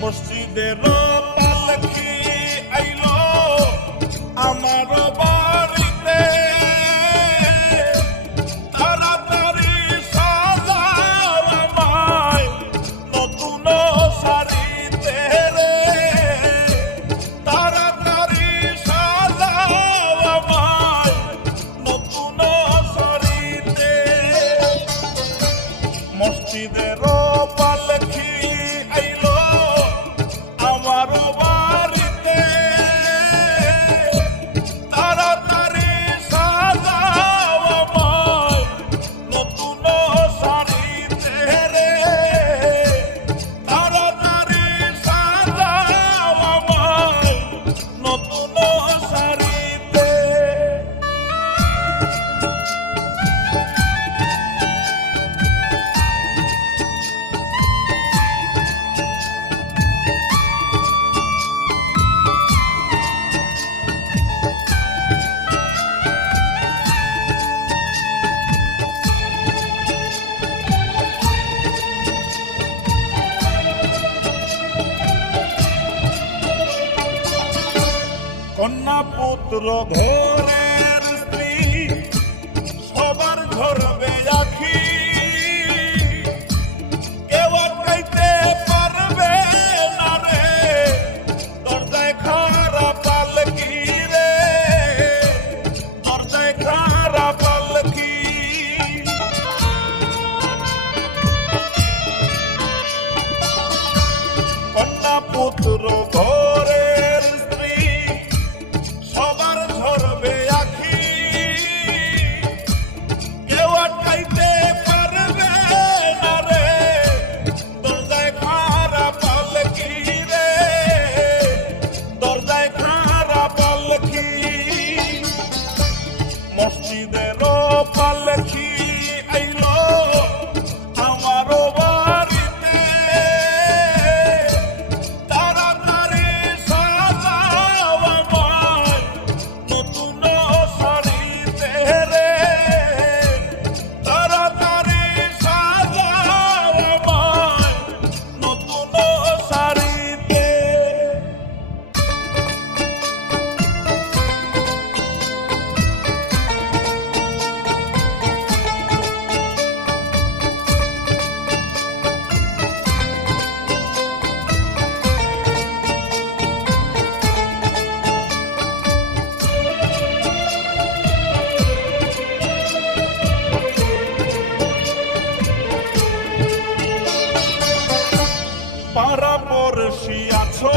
মসজিদের পালকি আইলো আমার বাড়িতে, তাড়াতাড়ি সাজাও আমায় নতুন শাড়িতে রে, তাড়াতাড়ি সাজাও আমায় নতুন শাড়িতে। মসজিদের পালকি আইলো আমার বাড়িতে, তাড়াতাড়ি সাজাও আমায় নতুন শাড়িতে রে, তাড়াতাড়ি সাজাও আমায় নতুন শাড়িতে। কন্যা পুত্র ঘরের স্ত্রী সবার ধরবে আখি, কেউ আটকাইতে পারবে না রে, দরজায় খাড়া পালকি রে, দরজায় খাড়া পালকি। কন্যা পুত্র ঘরের স্ত্রী সবার ধরবে আখি, কেউ আটকাইতে পারবে না রে, দরজায় খাড়া পালকি রে, দরজায় খাড়া পালকি। মসজিদের পালকি আইলো আমার বাড়িতে, তাড়াতাড়ি সাজাও আমায় নতুন শাড়িতে রে, তাড়াতাড়ি সাজাও আমায় নতুন শাড়িতে। পাড়া পড়শি আছো